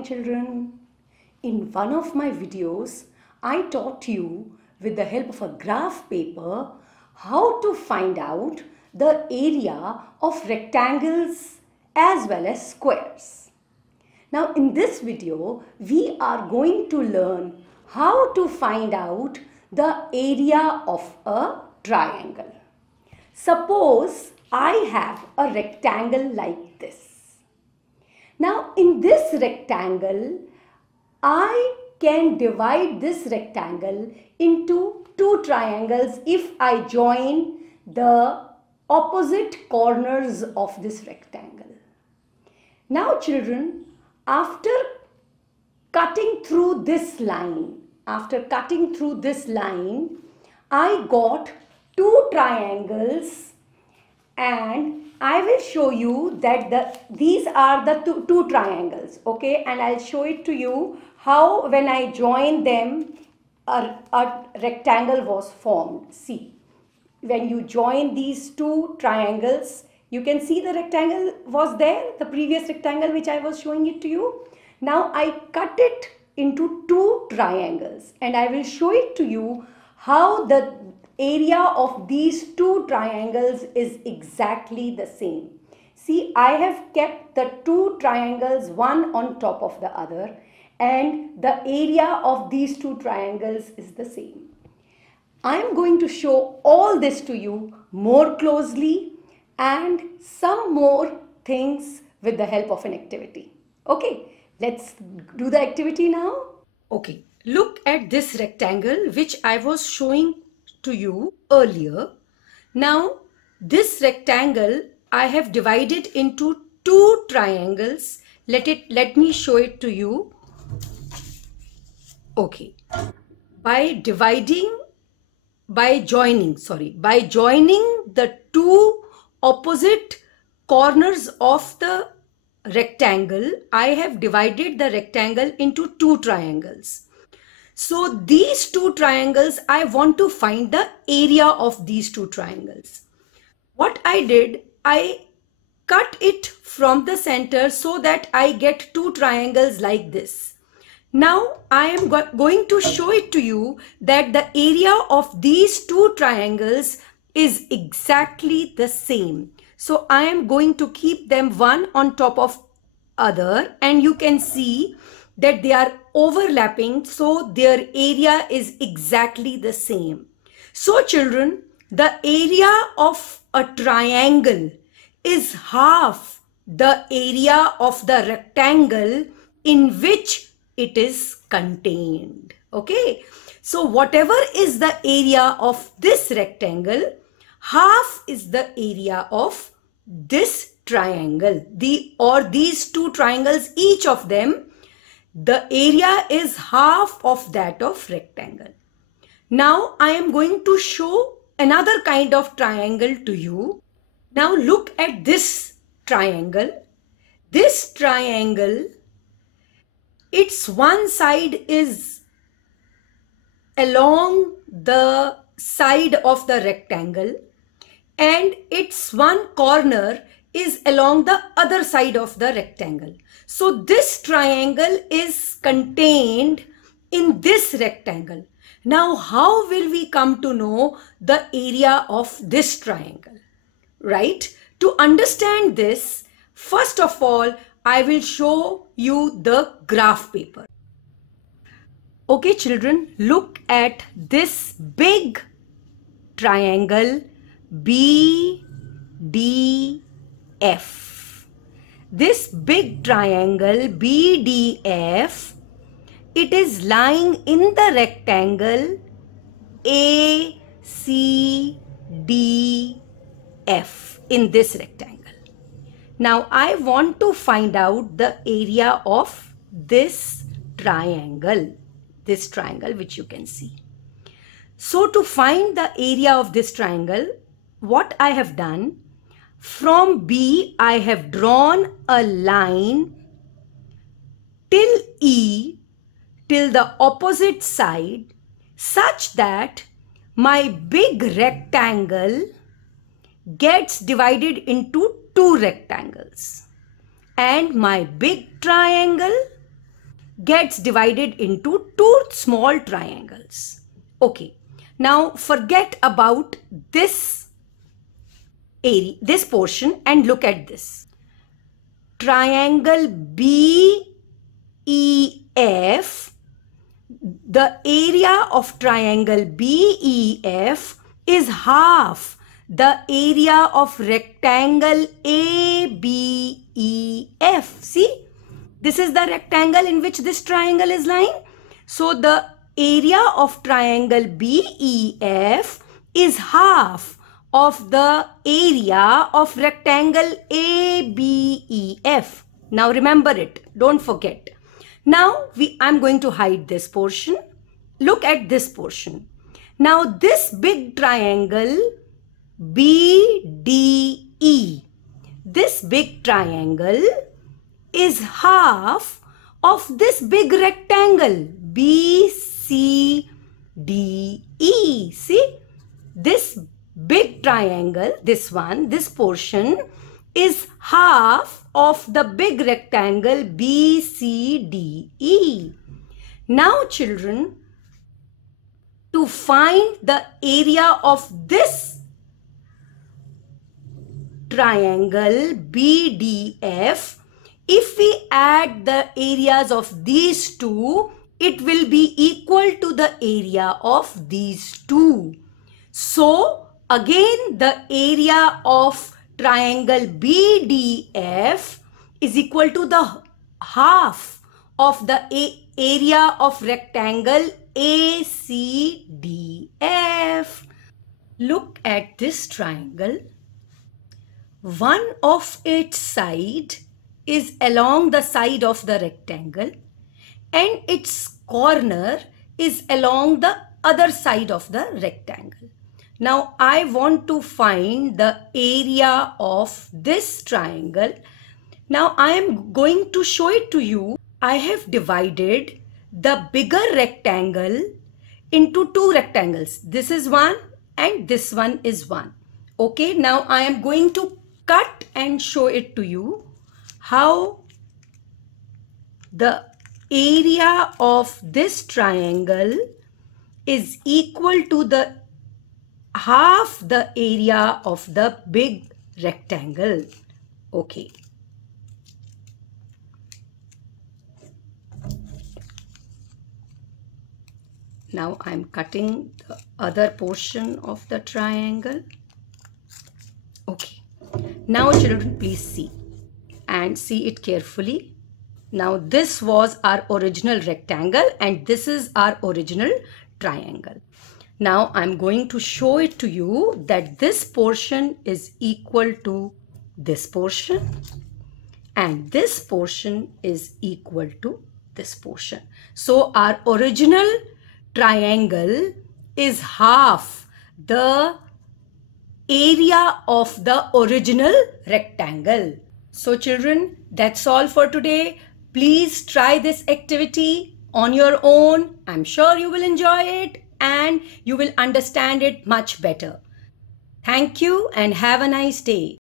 morning, children. In one of my videos, I taught you with the help of a graph paper how to find out the area of rectangles as well as squares. Now in this video, we are going to learn how to find out the area of a triangle. Suppose I have a rectangle like this. Now in this rectangle, I can divide this rectangle into two triangles if I join the opposite corners of this rectangle. Now children, after cutting through this line, I got two triangles, and I will show you that these are the two triangles, okay? And I'll show it to you how when I join them a rectangle was formed. See, when you join these two triangles, you can see the rectangle was there, the previous rectangle which I was showing it to you. Now I cut it into two triangles and I will show it to you how the area of these two triangles is exactly the same. See, I have kept the two triangles one on top of the other, and the area of these two triangles is the same. I am going to show all this to you more closely and some more things with the help of an activity. Okay, let's do the activity now. Okay, look at this rectangle which I was showing to you earlier. Now this rectangle I have divided into two triangles. Let me show it to you. Okay, by joining the two opposite corners of the rectangle, I have divided the rectangle into two triangles. So these two triangles, I want to find the area of these two triangles. What I did, I cut it from the center so that I get two triangles like this. Now I am going to show it to you that the area of these two triangles is exactly the same. So I am going to keep them one on top of other, and you can see that they are overlapping, so their area is exactly the same. So children, the area of a triangle is half the area of the rectangle in which it is contained. Okay, so whatever is the area of this rectangle, half is the area of this triangle. These two triangles, each of them, the area is half of that of rectangle. Now I am going to show another kind of triangle to you. Now look at this triangle. This triangle, its one side is along the side of the rectangle and its one corner is along the other side of the rectangle. So this triangle is contained in this rectangle. Now how will we come to know the area of this triangle? Right? To understand this, first of all, I will show you the graph paper. Okay children, look at this big triangle BDF. This big triangle BDF, it is lying in the rectangle ACDF, in this rectangle. Now I want to find out the area of this triangle which you can see. So to find the area of this triangle, what I have done, from B I have drawn a line till E, till the opposite side, such that my big rectangle gets divided into two rectangles, and my big triangle gets divided into two small triangles. Okay, now forget about this area, this portion, and look at this. Triangle BEF, the area of triangle BEF is half the area of rectangle ABEF. See, this is the rectangle in which this triangle is lying. So the area of triangle BEF is half of the area of rectangle ABEF. Now remember it, don't forget. Now I'm going to hide this portion. Look at this portion. Now this big triangle BDE, this big triangle is half of this big rectangle BCDE. See, this big triangle, this one, this portion is half of the big rectangle BCDE. Now children, to find the area of this triangle BDF, if we add the areas of these two, it will be equal to the area of these two. So again, the area of triangle BDF is equal to the half of the area of rectangle ACDF. Look at this triangle. One of its side is along the side of the rectangle and its corner is along the other side of the rectangle. Now I want to find the area of this triangle. Now I am going to show it to you. I have divided the bigger rectangle into two rectangles. This is one and this one is one. Okay, now I am going to cut and show it to you how the area of this triangle is equal to the half the area of the big rectangle. Okay. Now I'm cutting the other portion of the triangle. Okay. Now children, please see and see it carefully. Now this was our original rectangle and this is our original triangle. Now I'm going to show it to you that this portion is equal to this portion and this portion is equal to this portion. So our original triangle is half the area of the original rectangle. So children, that's all for today. Please try this activity on your own. I'm sure you will enjoy it and you will understand it much better. Thank you and have a nice day.